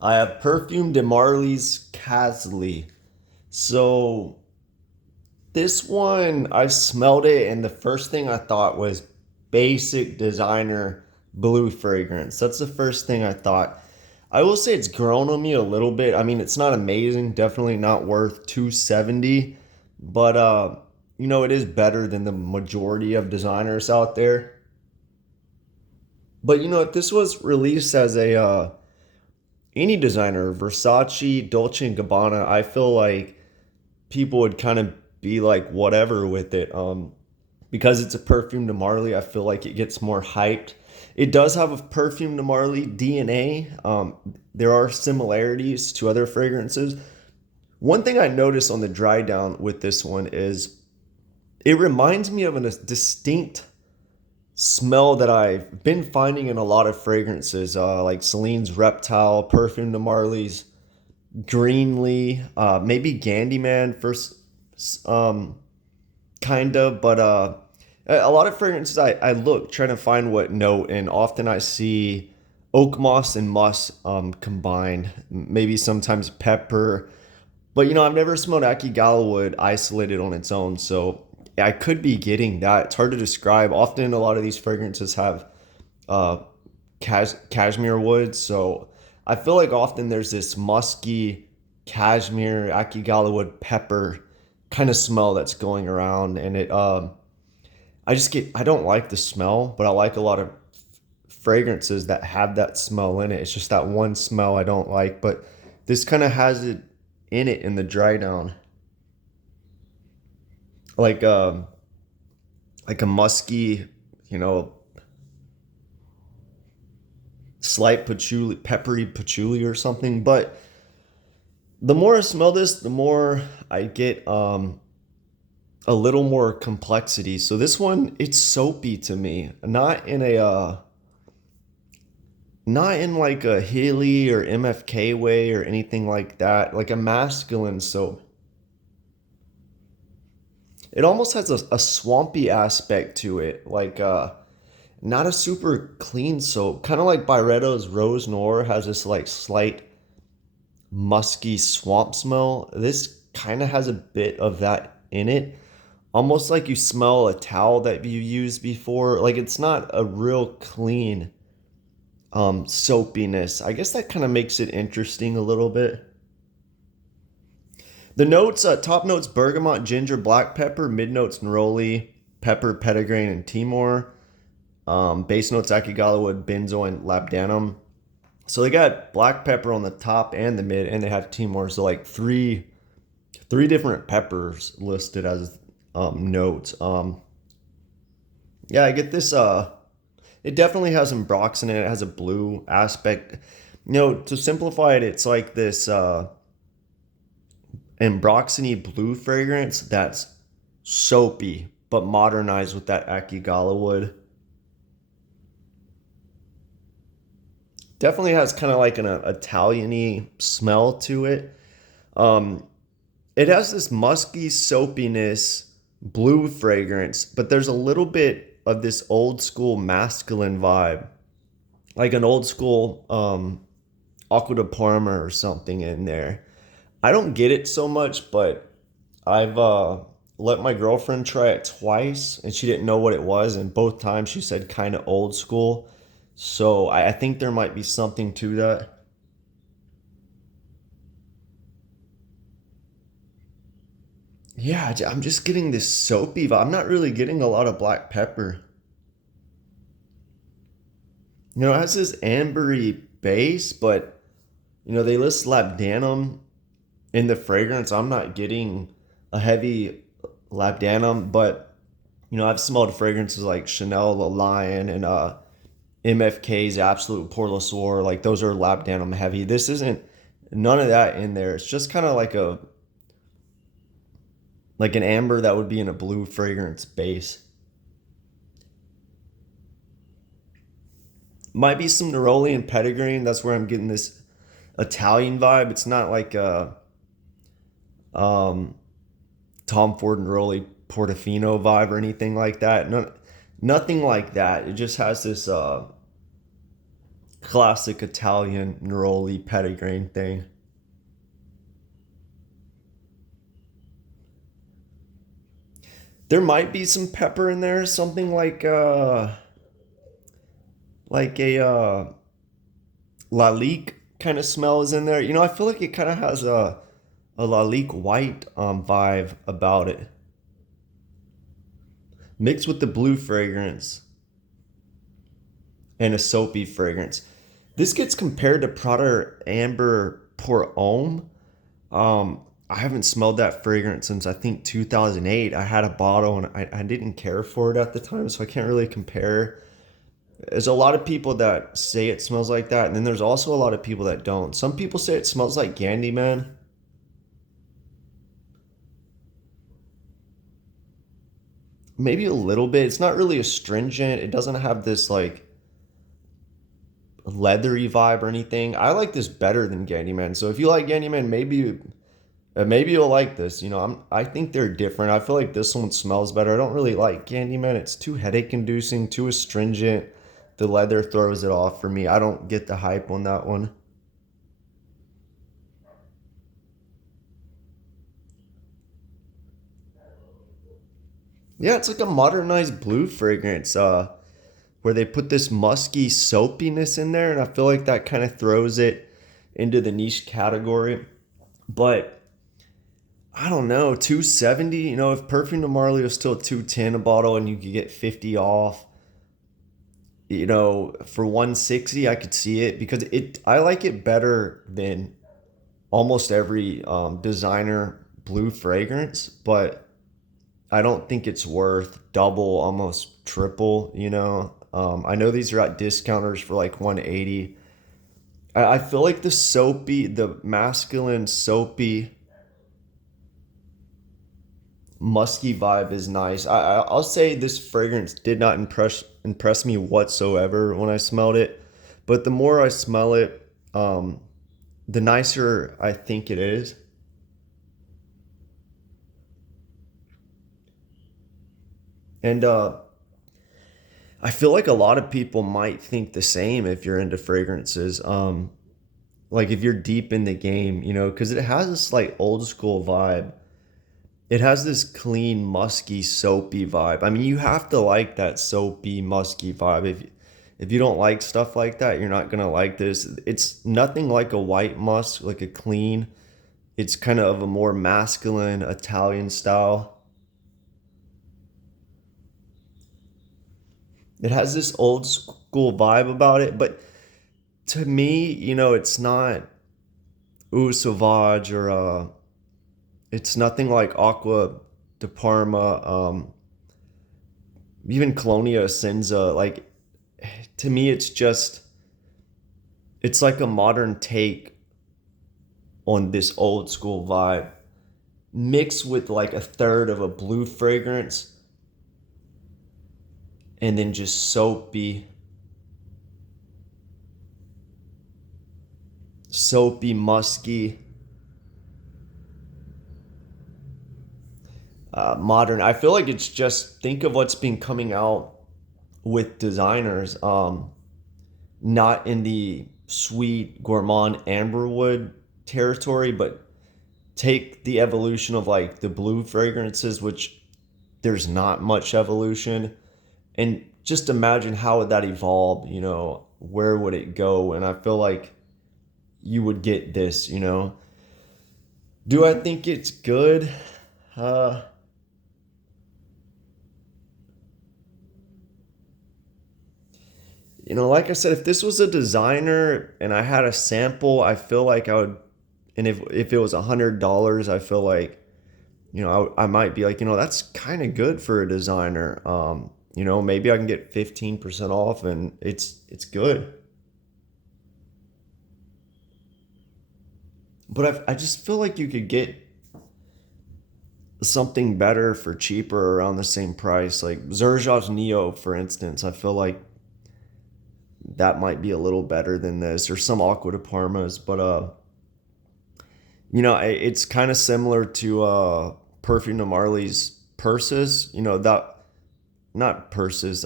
I have Perfume de Marley's Castley. So this one, I smelled it, and the first thing I thought was basic designer blue fragrance. That's the first thing I thought. I will say it's grown on me a little bit. I mean, it's not amazing, definitely not worth 270, but it is better than the majority of designers out there. But if this was released as a any designer, Versace, Dolce and Gabbana, I feel like people would kind of be like whatever with it. Because it's a Perfume de Marley, I feel like it gets more hyped. It does have a Perfume de Marley DNA. There are similarities to other fragrances. One thing I noticed on the dry down with this one is it reminds me of a distinct smell that I've been finding in a lot of fragrances, like Celine's Reptile, Perfume de Marley's Greenly, maybe Candyman first, um, kind of, but a lot of fragrances I look trying to find what note, and often I see oak moss and musk combined, maybe sometimes pepper. But I've never smelled Aki Gallowwood isolated on its own, so I could be getting that. It's hard to describe. Often, a lot of these fragrances have uh, cashmere wood, so I feel like often there's this musky cashmere, Aki Gallowwood pepper kind of smell that's going around, and I don't like the smell, but I like a lot of fragrances that have that smell in it. It's just that one smell I don't like, but this kind of has it in it in the dry down, like um like a musky, you know, slight patchouli, peppery patchouli or something. But the more I smell this, the more I get a little more complexity. So this one, it's soapy to me, not in like a Haley or MFK way or anything like that, like a masculine soap. It almost has a swampy aspect to it, like not a super clean soap. Kind of like Byretto's Rose Noir has this like slight musky swamp smell. This kind of has a bit of that in it. Almost like you smell a towel that you used before. Like it's not a real clean soapiness. I guess that kind of makes it interesting a little bit. The notes, top notes bergamot, ginger, black pepper, mid notes neroli, pepper, petitgrain, and Timor. Base notes Akigalawood, benzoin, and labdanum. So they got black pepper on the top and the mid, and they have Timor. So like three different peppers listed as notes. Yeah, I get this. It definitely has some Brox in it. It has a blue aspect. To simplify it, it's like this Ambroxany blue fragrance that's soapy but modernized with that Akigala wood. Definitely has kind of like an Italian-y smell to it. Um, it has this musky soapiness blue fragrance, but there's a little bit of this old school masculine vibe, like an old school Aqua de Parma or something in there. I don't get it so much, but I've let my girlfriend try it twice, and she didn't know what it was, and both times she said kind of old school. So I think there might be something to that. Yeah, I'm just getting this soapy vibe. I'm not really getting a lot of black pepper. It has this ambery base, but they list labdanum in the fragrance. I'm not getting a heavy labdanum, but I've smelled fragrances like Chanel Le Lion and MFK's Absolute Pour Le Soir. Like those are labdanum heavy. This isn't none of that in there. It's just kind of like an amber that would be in a blue fragrance base. Might be some neroli and petitgrain. That's where I'm getting this Italian vibe. It's not like a um, Tom Ford neroli Portofino vibe or anything like that. No, nothing like that. It just has this classic Italian neroli petitgrain thing. There might be some pepper in there, something like a Lalique kind of smell is in there. You know, I feel like it kind of has a Lalique white vibe about it, mixed with the blue fragrance and a soapy fragrance. This gets compared to Prada Amber Pour Homme. I haven't smelled that fragrance since I think 2008. I had a bottle and I didn't care for it at the time, so I can't really compare. There's a lot of people that say it smells like that, and then there's also a lot of people that don't. Some people say it smells like Candyman. Maybe a little bit. It's not really astringent. It doesn't have this like leathery vibe or anything. I like this better than Candyman. So if you like Candyman, maybe you'll like this. You know, I think they're different. I feel like this one smells better. I don't really like Candyman. It's too headache inducing, too astringent. The leather throws it off for me. I don't get the hype on that one. Yeah, it's like a modernized blue fragrance, where they put this musky soapiness in there, and I feel like that kind of throws it into the niche category. But I don't know, 270, you know, if Perfume de Marley was still 210 a bottle and you could get 50 off, you know, for 160, I could see it because I like it better than almost every designer blue fragrance, but I don't think it's worth double, almost triple, you know. I know these are at discounters for like 180. I feel like the masculine soapy musky vibe is nice. I'll say this fragrance did not impress me whatsoever when I smelled it, but the more I smell it, the nicer I think it is. And I feel like a lot of people might think the same if you're into fragrances. Like if you're deep in the game, you know, because it has this like old school vibe. It has this clean, musky, soapy vibe. I mean, you have to like that soapy, musky vibe. If you don't like stuff like that, you're not gonna like this. It's nothing like a white musk, like a clean. It's kind of a more masculine Italian style. It has this old school vibe about it, but to me, you know, it's not Eau Sauvage or it's nothing like Aqua de Parma, even Colonia Senza. Like to me, it's like a modern take on this old school vibe, mixed with like a third of a blue fragrance, and then just soapy, musky, modern. I feel like it's just think of what's been coming out with designers, not in the sweet gourmand amberwood territory, but take the evolution of like the blue fragrances, which there's not much evolution, and just imagine how would that evolve, you know, where would it go? And I feel like you would get this, you know. Do I think it's good? Uh, you know, like I said, if this was a designer and I had a sample, I feel like I would, and if it was $100, I feel like, you know, I might be like, you know, that's kind of good for a designer. You know, maybe I can get 15% off and it's good. But I just feel like you could get something better for cheaper around the same price. Like Xerjoff's Neo, for instance, I feel like that might be a little better than this, or some Aqua de Parmas. But you know, it's kind of similar to Perfume de Marley's Purses. You know that not Purses,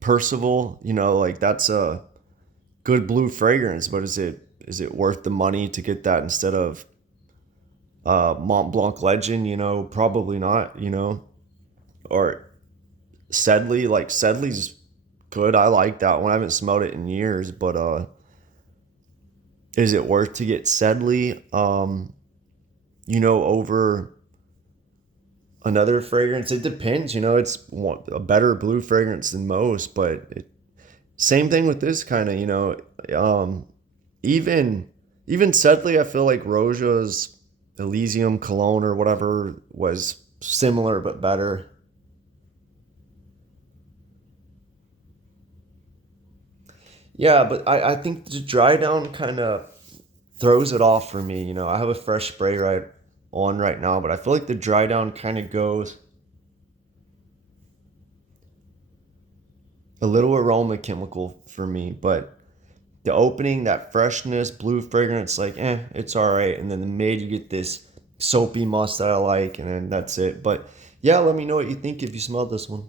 Percival. You know, like that's a good blue fragrance, but is it worth the money to get that instead of Mont Blanc Legend? Probably not. Or Sedley, like Sedley's good. I like that one. I haven't smelled it in years, but is it worth to get Sedley over another fragrance? It depends. It's a better blue fragrance than most, but same thing with this kind of, even even Sedley, I feel like Roja's Elysium Cologne or whatever was similar but better. Yeah, but I think the dry down kind of throws it off for me. I have a fresh spray on right now, but I feel like the dry down kind of goes a little aroma chemical for me, but the opening, that freshness, blue fragrance, like, it's all right. And then the mid, you get this soapy must that I like, and then that's it. But yeah, let me know what you think if you smelled this one.